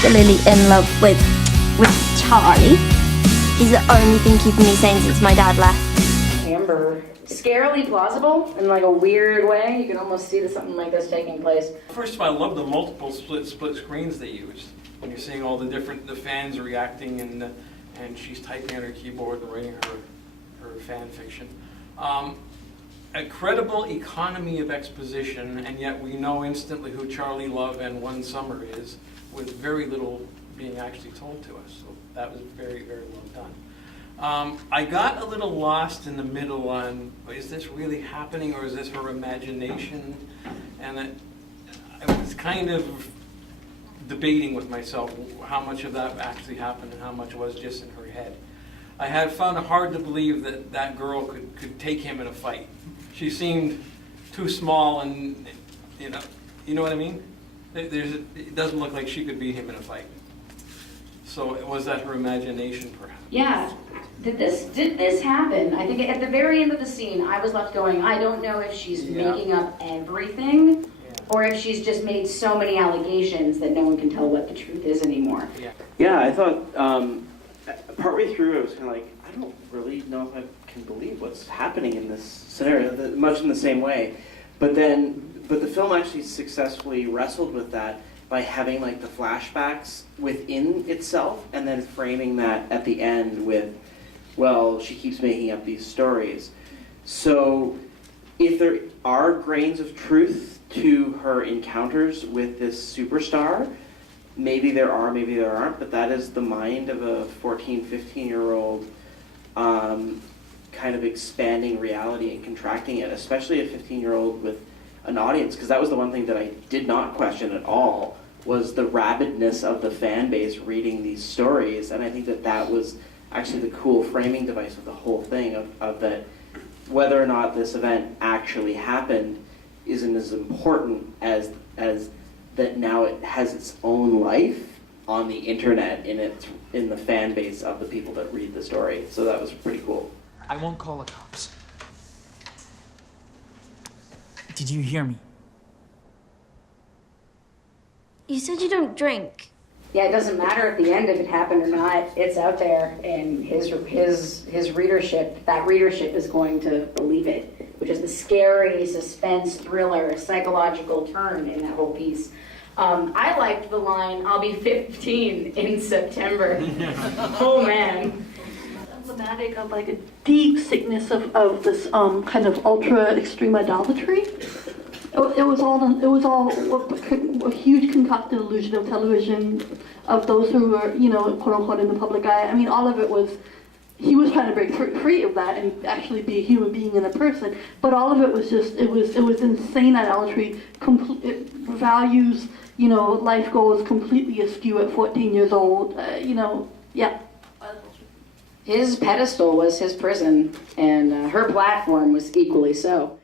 particularly in love with Charlie. He's the only thing keeping me sane since my dad left. Amber, scarily plausible in like a weird way. You can almost see something like this taking place. First of all, I love the multiple split screens they used. When you're seeing all the fans reacting and she's typing on her keyboard and writing her fan fiction. A credible economy of exposition, and yet we know instantly who Charlie Love and One Summer is, with very little being actually told to us. So that was very, very well done. I got a little lost in the middle on, is this really happening or is this her imagination? And I was kind of debating with myself how much of that actually happened and how much was just in her head. I had found it hard to believe that that girl could take him in a fight. She seemed too small and, you know what I mean? It doesn't look like she could beat him in a fight. So was that her imagination, perhaps? Yeah. Did this happen? I think at the very end of the scene, I was left going, I don't know if she's making up everything or if she's just made so many allegations that no one can tell what the truth is anymore. Yeah, I thought partway through I was kind of like, I don't really know if I can believe what's happening in this scenario, much in the same way. But the film actually successfully wrestled with that by having like the flashbacks within itself and then framing that at the end with, well, she keeps making up these stories. So if there are grains of truth to her encounters with this superstar, maybe there are, maybe there aren't, but that is the mind of a 14, 15-year-old kind of expanding reality and contracting it, especially a 15-year-old with an audience, because that was the one thing that I did not question at all, was the rabidness of the fan base reading these stories, and I think that was actually the cool framing device of the whole thing, of that whether or not this event actually happened isn't as important as that now it has its own life on the internet in the fan base of the people that read the story. So that was pretty cool. I won't call the cops. Did you hear me? You said you don't drink. Yeah, it doesn't matter at the end if it happened or not. It's out there, and his readership, that readership is going to believe it, which is the scary suspense thriller, psychological turn in that whole piece. I liked the line, "I'll be 15 in September." Oh man. Emblematic of like a deep sickness of this kind of ultra extreme idolatry. It was all a huge concocted illusion of television, of those who were, quote unquote, in the public eye. I mean, all of it was, he was trying to break free of that and actually be a human being and a person. But all of it was just, it was insane idolatry, values, life goals completely askew at 14 years old. Yeah. His pedestal was his prison, and her platform was equally so.